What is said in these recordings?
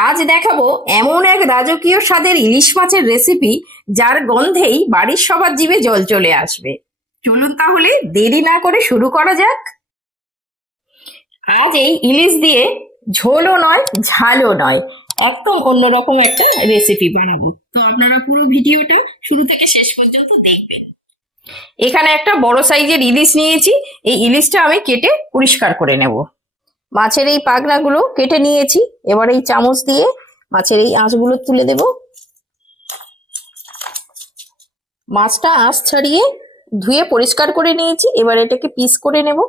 আজ দেখাবো এমন এক রাজকীয় স্বাদের ইলিশ মাছের রেসিপি যার গন্ধেই বাড়ির সবার জিভে জল চলে আসবে। চলুন তাহলে দেরি না করে শুরু করা যাক। আজ এই ইলিশ দিয়ে ঝোলও নয় ঝালও নয়, একদম অন্যরকম একটা রেসিপি বানাবো। তো আপনারা পুরো ভিডিওটা শুরু থেকে শেষ পর্যন্ত দেখবেন। এখানে একটা বড় সাইজের ইলিশ নিয়েছি। এই ইলিশটা আমি কেটে পরিষ্কার করে নেব। মাছের এই পাখনাগুলো কেটে নিয়েছি। এবার এই চামচ দিয়ে মাছের এই আঁশগুলো তুলে দেব। মাছটা আঁশ ছাড়িয়ে ধুয়ে পরিষ্কার করে নিয়েছি। এবার এটাকে পিস করে নেব।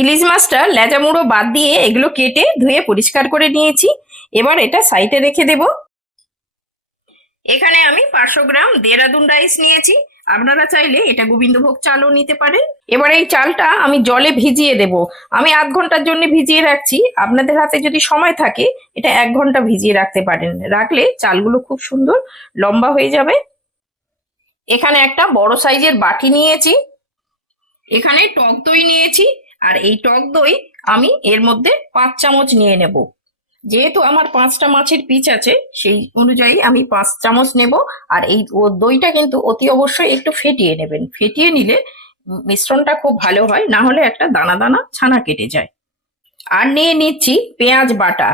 ইলিশ মাছটা লেজা মুড়ো বাদ দিয়ে এগুলো কেটে ধুয়ে পরিষ্কার করে নিয়েছি। এবার এটা সাইডে রেখে দেব। এখানে আমি 500 গ্রাম দেরাদুন রাইস নিয়েছি। আপনারা চাইলে এটা গোবিন্দভোগ চালও নিতে পারেন। এবার এই চালটা আমি জলে ভিজিয়ে দেব। আমি আধ ঘন্টার জন্য ভিজিয়ে রাখছি। আপনাদের হাতে যদি সময় থাকে এটা 1 ঘন্টা ভিজিয়ে রাখতে পারেন। রাখলে চালগুলো খুব সুন্দর লম্বা হয়ে যাবে। এখানে একটা বড় সাইজের বাটি নিয়েছি। এখানে টক দই নিয়েছি। আর এই টক দই আমি এর মধ্যে 5 চামচ নিয়ে নেব। যেহেতু আমার 5টা মাছের পিস আছে সেই অনুযায়ী আমি 5 চামচ নেব। আর এই দইটা কিন্তু অতি অবশ্যই একটু ফেটিয়ে নেবেন। ফেটিয়ে নিলে মিশ্রণটা খুব ভালো হয়, না হলে একটা দানা দানা ছানা কেটে যায়। আর নিয়ে নিচ্ছি পেঁয়াজ বাটা।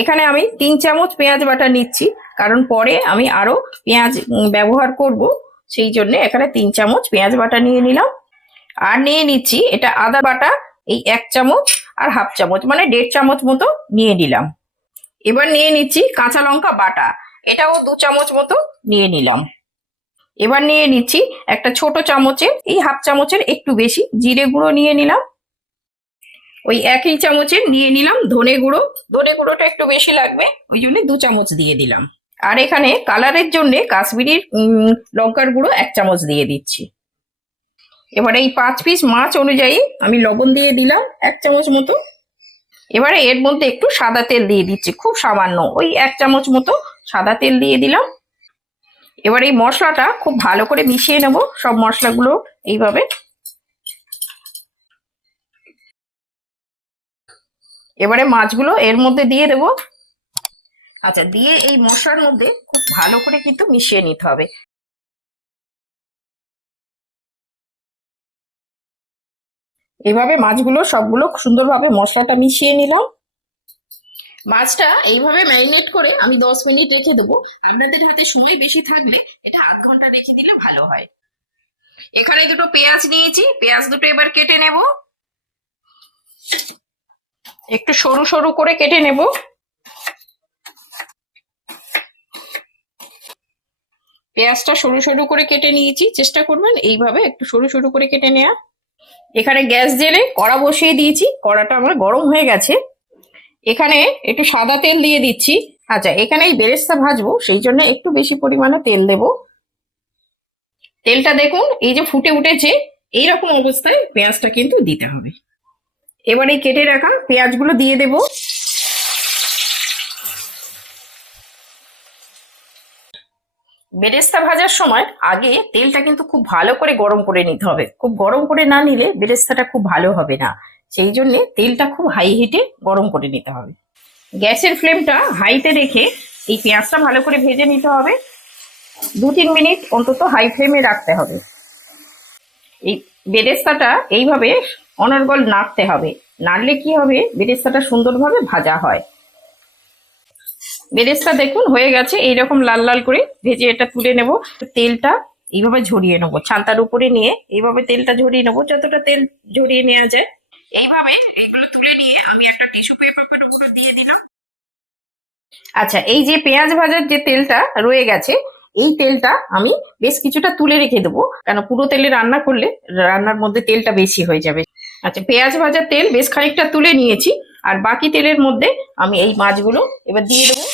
এখানে আমি 3 চামচ পেঁয়াজ বাটা নিচ্ছি, কারণ পরে আমি আরো পেঁয়াজ ব্যবহার করব, সেই জন্য এখানে 3 চামচ পেঁয়াজ বাটা নিয়ে নিলাম। আর নিয়ে নিচ্ছি এটা আদা বাটা, এই 1 চামচ আর হাফ চামচ মানে 1.5 চামচ মতো নিয়ে নিলাম। এবার নিয়ে নিচ্ছি কাঁচা লঙ্কা বাটা, এটাও 2 চামচ মতো নিয়ে নিলাম। এবার নিয়ে নিচ্ছি একটা ছোট চামচের এই হাফ চামচের একটু বেশি জিরে গুঁড়ো নিয়ে নিলাম। ওই একই চামচের নিয়ে নিলাম ধনে গুঁড়ো। ধনে গুঁড়োটা একটু বেশি লাগবে, ওই জন্য 2 চামচ দিয়ে দিলাম। আর এখানে কালারের জন্য কাশ্মীরি লঙ্কার গুঁড়ো 1 চামচ দিয়ে দিচ্ছি। এবার এই 5 পিস মাছ অনুযায়ী আমি লবণ দিয়ে দিলাম 1 চামচ মতো। এবারে এর মধ্যে একটু সাদা তেল দিয়ে দিচ্ছি, খুব সামান্য, ওই 1 চামচ মতো সাদা তেল দিয়ে দিলাম। এবার এই মশলাটা খুব ভালো করে মিশিয়ে নেব, সব মশলাগুলো এইভাবে। এবারে মাছগুলো এর মধ্যে দিয়ে দেব। আচ্ছা, দিয়ে এই মশলার মধ্যে খুব ভালো করে কিন্তু মিশিয়ে নিতে হবে। এইভাবে মাছগুলো সবগুলো সুন্দরভাবে মশলাটা মিশিয়ে নিলাম। মাছটা এইভাবে ম্যারিনেট করে আমি 10 মিনিট রেখে দেবো। আপনাদের হাতে সময় বেশি থাকলে এটা আধ ঘন্টা রেখে দিলে ভালো হয়। এখানে দুটো পেঁয়াজ নিয়েছি, পেঁয়াজ দুটো এবার কেটে নেব। একটু সরু সরু করে কেটে নেব। পেঁয়াজটা সরু সরু করে কেটে নিয়েছি, চেষ্টা করবেন এইভাবে একটু সরু সরু করে কেটে নেওয়া। এখানে গ্যাস জেলে কড়া বসিয়ে দিয়েছি, কড়াটা আমার গরম হয়ে গেছে। এখানে একটু সাদা তেল দিয়ে দিচ্ছি। আচ্ছা, এখানে এই বেরেস্তা ভাজবো সেই জন্য একটু বেশি পরিমাণে তেল দেব। তেলটা দেখুন এই যে ফুটে উঠেছে, এইরকম অবস্থায় পেঁয়াজটা কিন্তু দিতে হবে। এবার এই কেটে রাখা পেঁয়াজগুলো দিয়ে দেব। বেরেস্তা ভাজার সময় আগে তেলটা কিন্তু খুব ভালো করে গরম করে নিতে হবে। খুব গরম করে না নিলে বেরেস্তাটা খুব ভালো হবে না, সেই জন্য তেলটা খুব হাই হিটে গরম করে নিতে হবে। গ্যাসের ফ্লেমটা হাইতে রেখে এই পেঁয়াজটা ভালো করে ভেজে নিতে হবে। 2-3 মিনিট অন্তত হাই ফ্লেমে রাখতে হবে। এই বেরেস্তাটা এইভাবে অনর্গল নাড়তে হবে, নাড়লে কি হবে বেরেস্তাটা সুন্দরভাবে ভাজা হয়। বেরেস্তা দেখুন হয়ে গেছে, এইরকম লাল লাল করে ভেজে এটা তুলে নেব। তেলটা এইভাবে ঝরিয়ে নেবো, ছালটার উপরে নিয়ে এইভাবে তেলটা ঝরিয়ে নেবো, যতটা তেল ঝরিয়ে নেওয়া যায়। এইভাবে এইগুলো তুলে নিয়ে আমি একটা টিস্যু পেপারের উপরে দিয়ে দিলাম। আচ্ছা, এই যে পেঁয়াজ ভাজার যে তেলটা রয়ে গেছে, এই তেলটা আমি বেশ কিছুটা তুলে রেখে দেবো, কেন পুরো তেলে রান্না করলে রান্নার মধ্যে তেলটা বেশি হয়ে যাবে। আচ্ছা, পেঁয়াজ ভাজার তেল বেশ খানিকটা তুলে নিয়েছি, আর বাকি তেলের মধ্যে আমি এই মাছগুলো এবার দিয়ে দেবো।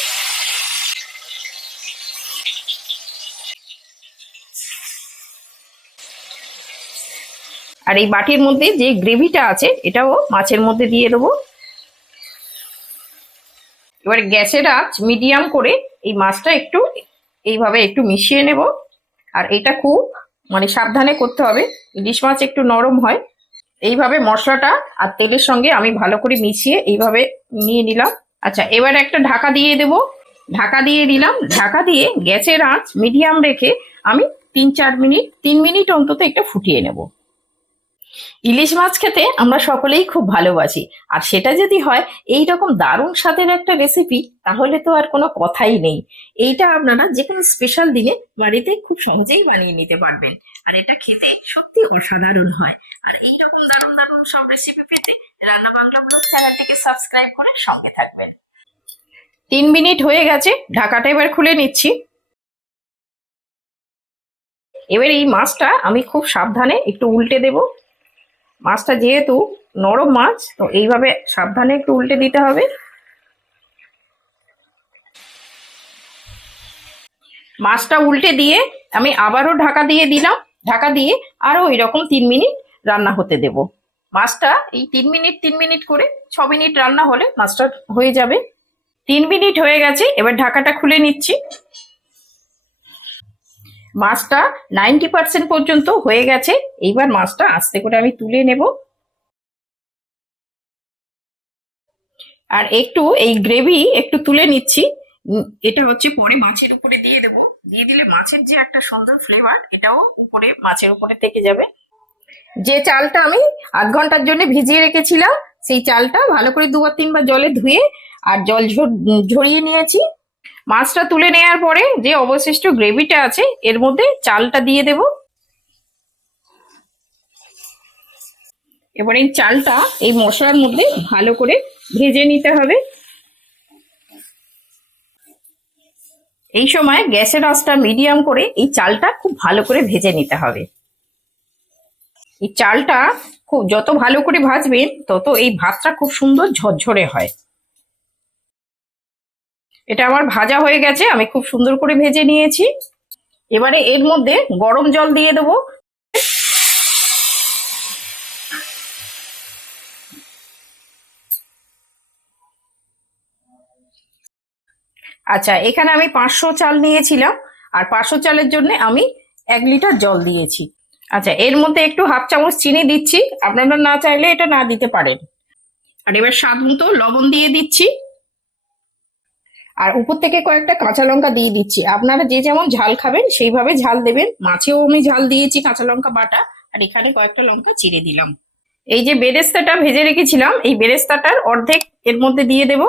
আর এই বাটির মধ্যে যে গ্রেভিটা আছে এটাও মাছের মধ্যে দিয়ে দেবো। এবার গ্যাসের আঁচ মিডিয়াম করে এই মাছটা একটু এইভাবে একটু মিশিয়ে নেব। আর এটা খুব মানে সাবধানে করতে হবে, ইলিশ মাছ একটু নরম হয়। এইভাবে মশলাটা আর তেলের সঙ্গে আমি ভালো করে মিশিয়ে এইভাবে নিয়ে নিলাম। আচ্ছা, এবার একটা ঢাকা দিয়ে দেব। ঢাকা দিয়ে দিলাম। ঢাকা দিয়ে গ্যাসের আঁচ মিডিয়াম রেখে আমি 3-4 মিনিট 3 মিনিট অন্তত একটা ফুটিয়ে নেব। ইলিশ মাছ খেতে আমরা সকলেই খুব ভালোবাসি, আর সেটা যদি হয় এই রকম দারুণ স্বাদের একটা রেসিপি, তাহলে তো আর কোনো কথাই নেই। এইটা আপনারা যে কোনো স্পেশাল দিনে বাড়িতে খুব সহজেই বানিয়ে নিতে পারবেন, আর এটা খেতে সত্যি অসাধারণ হয়। আর এই রকম দারুণ দারুণ সব রেসিপি পেতে রান্না বাংলা ব্লগ চ্যানেলটিকে সাবস্ক্রাইব করে সঙ্গে থাকবেন। 3 মিনিট হয়ে গেছে, ঢাকাটা এবার খুলে নিচ্ছি। এবার এই মাছটা আমি খুব সাবধানে একটু উল্টে দেব। মাছটা যেহেতু নরম মাছ, তো এইভাবে সাবধানে একটু উল্টে দিতে হবে। মাছটা উল্টে দিয়ে আমি আবারও ঢাকা দিয়ে দিলাম। ঢাকা দিয়ে আরো এরকম 3 মিনিট রান্না হতে দেব। মাছটা এই 3 মিনিট করে 6 মিনিট রান্না হলে মাছটা হয়ে যাবে। 3 মিনিট হয়ে গেছে, এবার ঢাকাটা খুলে নিচ্ছি। মাছটা 90% পর্যন্ত হয়ে গেছে। এইবার মাছটা আস্তে করে আমি তুলে নেব। আর একটু এই গ্রেভি একটু তুলে নিচ্ছি। এটা হচ্ছে পরে মাছের উপরে দিয়ে দেব। দিয়ে দিলে মাছের যে একটা সুন্দর ফ্লেভার, এটাও উপরে মাছের উপরে থেকে যাবে। যে চালটা আমি আধ ঘন্টার জন্য ভিজিয়ে রেখেছিলাম, সেই চালটা ভালো করে 2-3 বার জলে ধুয়ে আর জল ঝরিয়ে নিয়েছি। মাছটা তুলে নেওয়ার পরে যে অবশিষ্ট গ্রেভিটা আছে এর মধ্যে চালটা দিয়ে দেব। এবার এই চালটা এই মশলার মধ্যে ভালো করে ভেজে নিতে হবে। এই সময় গ্যাসের আঁচটা মিডিয়াম করে এই চালটা খুব ভালো করে ভেজে নিতে হবে। এই চালটা খুব যত ভালো করে ভাজবেন, তত এই ভাতটা খুব সুন্দর ঝরঝরে হয়। এটা আমার ভাজা হয়ে গেছে, আমি খুব সুন্দর করে ভেজে নিয়েছি। এবারে এর মধ্যে গরম জল দিয়ে দেবো। আচ্ছা, এখানে আমি 500 চাল নিয়েছিলাম, আর 500 চালের জন্য আমি 1 লিটার জল দিয়েছি। আচ্ছা, এর মধ্যে একটু হাফ চামচ চিনি দিচ্ছি, আপনারা না চাইলে এটা না দিতে পারেন। আর এবার স্বাদ মতো লবণ দিয়ে দিচ্ছি, আর উপর থেকে কয়েকটা কাঁচা লঙ্কা দিয়ে দিচ্ছি। আপনারা যে যেমন ঝাল খাবেন সেইভাবে ঝাল দেবেন। মাছেও আমি ঝাল দিয়েছি কাঁচা লঙ্কা বাটা, আর এখানে কয়েকটা লঙ্কা চিড়ে দিলাম। এই যে বেরেস্তাটা ভেজে রেখেছিলাম, এই বেরেস্তাটার অর্ধেক এর মধ্যে দিয়ে দেব।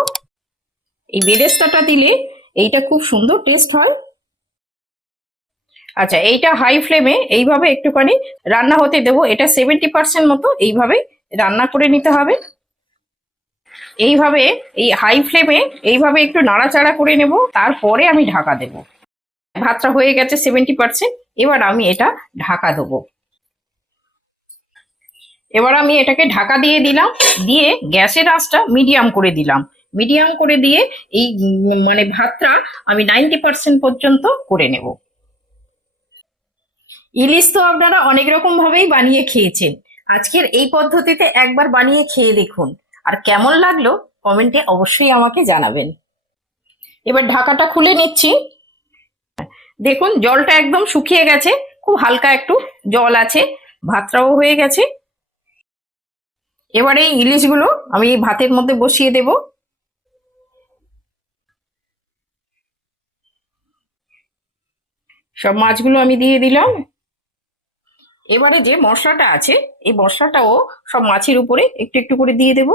এই বেরেস্তাটা দিলে এইটা খুব সুন্দর টেস্ট হয়। আচ্ছা, এইটা হাই ফ্লেমে এইভাবে একটুখানি রান্না হতে দেবো। এটা 70% মতো এইভাবে রান্না করে নিতে হবে। এইভাবে এই হাই ফ্লেমে এইভাবে একটু নাড়াচাড়া করে নেব, তারপরে আমি ঢাকা দেব। ভাতটা হয়ে গেছে 70%, এবার আমি এটা ঢাকা দেবো। এবার আমি এটাকে ঢাকা দিয়ে দিলাম, দিয়ে গ্যাসের আঁচটা মিডিয়াম করে দিলাম। মিডিয়াম করে দিয়ে এই মানে ভাতটা আমি 90% পর্যন্ত করে নেব। ইলিশ তো আপনারা অনেক রকম ভাবেই বানিয়ে খেয়েছেন, আজকের এই পদ্ধতিতে একবার বানিয়ে খেয়ে দেখুন, আর কেমন লাগলো কমেন্টে অবশ্যই আমাকে জানাবেন। এবার ঢাকাটা খুলে নিচ্ছি। দেখুন জলটা একদম শুকিয়ে গেছে, খুব হালকা একটু জল আছে, ভাতটাও হয়ে গেছে। এবার এই ইলিশগুলো আমি এই ভাতের মধ্যে বসিয়ে দেব। সব মাছগুলো আমি দিয়ে দিলাম। এবারে যে মশলাটা আছে এই মশলাটাও সব মাছের উপরে একটু একটু করে দিয়ে দেব।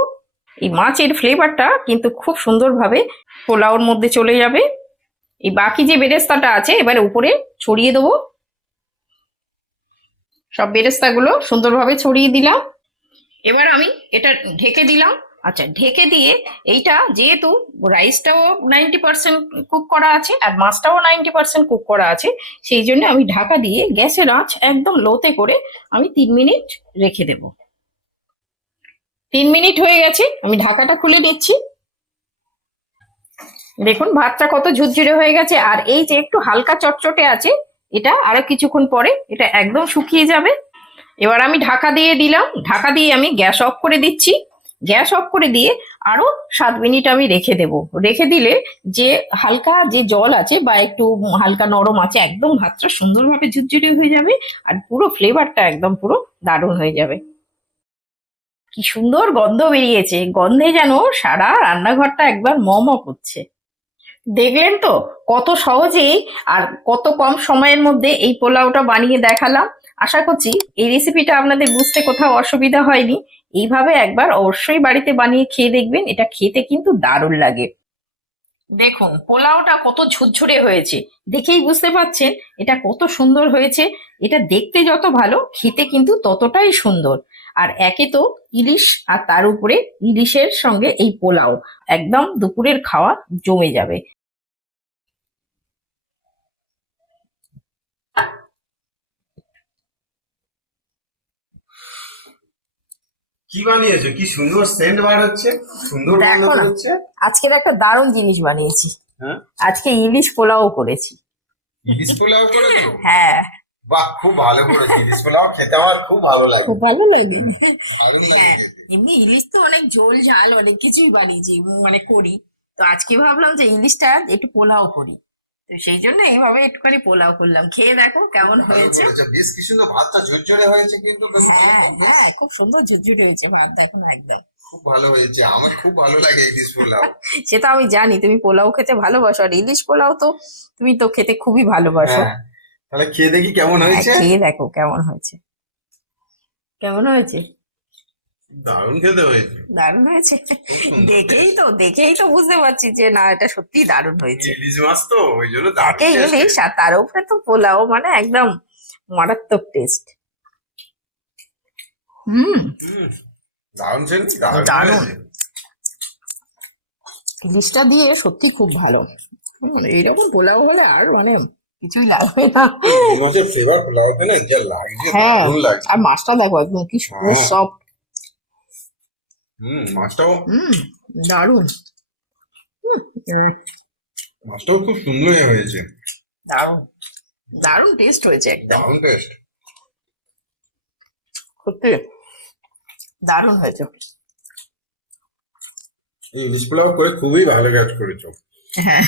এই মাছের ফ্লেভারটা কিন্তু খুব সুন্দরভাবে পোলাওর মধ্যে চলে যাবে। এই বাকি যে বেরেস্তাটা আছে এবারে উপরে ছড়িয়ে দেবো। সব বেরেস্তাগুলো সুন্দরভাবে ছড়িয়ে দিলাম। এবার আমি এটা ঢেকে দিলাম। আচ্ছা, ঢেকে দিয়ে এইটা যেহেতু রাইসটাও 90% কুক করা আছে আর মাছটাও 90% কুক করা আছে, সেই জন্য আমি ঢাকা দিয়ে গ্যাসের আঁচ একদম লোতে করে আমি 3 মিনিট রেখে দেব। 3 মিনিট হয়ে গেছে, আমি ঢাকাটা খুলে নিচ্ছি। দেখুন ভাতটা কত ঝুরঝুরে হয়ে গেছে, আর এই যে একটু হালকা চটচটে আছে, এটা আরো কিছুক্ষণ পরে এটা একদম শুকিয়ে যাবে। এবার আমি ঢাকা দিয়ে দিলাম। ঢাকা দিয়ে আমি গ্যাস অফ করে দিচ্ছি। গ্যাস অফ করে দিয়ে আরো 7 মিনিট আমি রেখে দেব। রেখে দিলে যে হালকা যে জল আছে বা একটু হালকা নরম আছে, একদম ভাতটা সুন্দরভাবে ঝুরঝুরে হয়ে যাবে আর পুরো ফ্লেভারটা একদম পুরো দারুণ হয়ে যাবে। কি সুন্দর গন্ধ বেরিয়েছে, গন্ধে যেন সারা রান্নাঘরটা একবার ম ম করছে। দেখলেন তো কত সহজেই আর কত কম সময়ের মধ্যে এই পোলাওটা বানিয়ে দেখালাম। আশা করছি এই রেসিপিটা আপনাদের বুঝতে কোথাও অসুবিধা হয়নি। এইভাবে একবার অবশ্যই বাড়িতে বানিয়ে খেয়ে দেখবেন, এটা খেতে কিন্তু দারুণ লাগে। দেখুন পোলাওটা কত ঝুরঝুরে হয়েছে, দেখেই বুঝতে পারছেন এটা কত সুন্দর হয়েছে। এটা দেখতে যত ভালো, খেতে কিন্তু ততটাই সুন্দর। আর একে তো ইলিশ, আর তার উপরে ইলিশের সঙ্গে এই পোলাও, একদম দুপুরের খাওয়া জমে যাবে। কি বানিয়েছো? কি সুন্দর সেন্ট বার হচ্ছে, সুন্দর গন্ধ দেখো না, বেরোচ্ছে। আজকের একটা দারুণ জিনিস বানিয়েছি। হ্যাঁ, আজকে ইলিশ পোলাও করেছি। ইলিশ পোলাও করেছো? হ্যাঁ, বাহ, খুব ভালো করেছো। ইলিশ পোলাও খেতে আমার খুব ভালো লাগে, খুব ভালো লাগে। দারুণ লাগে হ্যাঁ, খেতে। এমনি ইলিশ তো অনেক ঝোল ঝাল অনেক কিছুই বানিয়েছি, মানে করি। তো আজকে ভাবলাম যে ইলিশটা একটু পোলাও করি, তো সেই জন্য এইভাবে একটুখানি পোলাও করলাম। খেয়ে দেখো কেমন ভালো হয়েছে। করেছো, বেশ কি সুন্দর ভাতটা ঝরঝরে হয়েছে, কিন্তু বেশ ভালো হ্যাঁ খেতে। হ্যাঁ, খুব সুন্দর ঝুরঝুরে হয়েছে ভাত, দেখো না একদম। খুব ভালো হয়েছে, আমার খুব ভালো লাগে ইলিশ পোলাও। সে তো আমি জানি তুমি পোলাও খেতে ভালোবাসো, আর ইলিশ পোলাও তো তুমি তো খেতে খুবই ভালোবাসো। হ্যাঁ, তাহলে খেয়ে দেখি কেমন হ্যাঁ, হয়েছে। খেয়ে দেখো কেমন হয়েছে। কেমন হয়েছে? দারুণ খেতে হয়েছে, দারুণ হয়েছে। খুব সুন্দর দেখেই তো বুঝতে পারছি যে না, এটা সত্যি দারুণ হয়েছে। ইলিশ মাছ তো ওই জন্য দারুণ একে টেস্ট। ইলিশ আর তার উপরে তো পোলাও, মানে একদম মারাত্মক টেস্ট। হুম, দারুণ সেন্ট, দারুণ দারুণ। হয়েছে। ইলিশটা দিয়ে সত্যি খুব ভালো। এইরকম পোলাও হলে আর মানে কিছুই লাগবে না। ইলিশ মাছের ফ্লেভার পোলাওতে না যা লাগছে, হ্যাঁ, দারুণ লাগছে। আর মাছটা দেখো একদম কি সুন্দর হ্যাঁ। সফট। মাছটাও দারুণ। হুম, মাছটাও খুব সুন্দর হয়েছে, দারুণ দারুণ টেস্ট হয়েছে একদম, দারুণ টেস্ট। সত্যি দারুণ হয়েছে। ইলিশ পোলাও করে খুবই ভালো কাজ করেছো। হ্যাঁ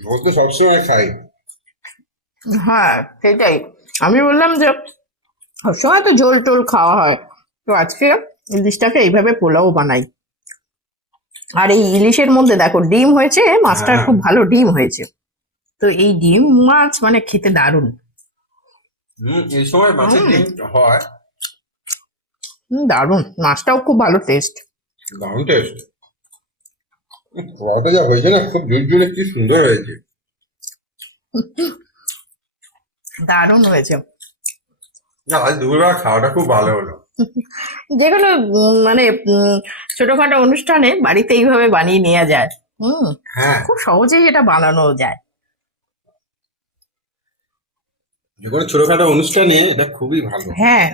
ঝোল তো সবসময় খাই। হ্যাঁ, সেটাই আমি বললাম যে সবসময় তো ঝোল টোল খাওয়া হয়, তো আজকে ইলিশটাকে এইভাবে পোলাও বানাই। আর এই ইলিশের মধ্যে দেখো ডিম হয়েছে, মাছটার হ্যাঁ। খুব ভালো ডিম হয়েছে। তো এই ডিম মাছ মানে খেতে দারুণ। এই সময় মাছের ডিম হয়, দারুণ, মাছটাও খুব ভালো টেস্ট। দারুণ টেস্ট। পোলাওটা যা হয়েছে না, খুব ঝুরঝুরে, কি সুন্দর হয়েছে। দারুণ হয়েছে। না, আজ দুপুরবেলা খাওয়াটা খুব ভালো হলো। যেগুলো মানে ছোটখাটো অনুষ্ঠানে বাড়িতে এইভাবে বানিয়ে নেওয়া যায়। হ্যাঁ, খুব সহজেই এটা বানানো যায়। যে কোনো ছোটখাটো অনুষ্ঠানে এটা খুবই ভালো। হ্যাঁ,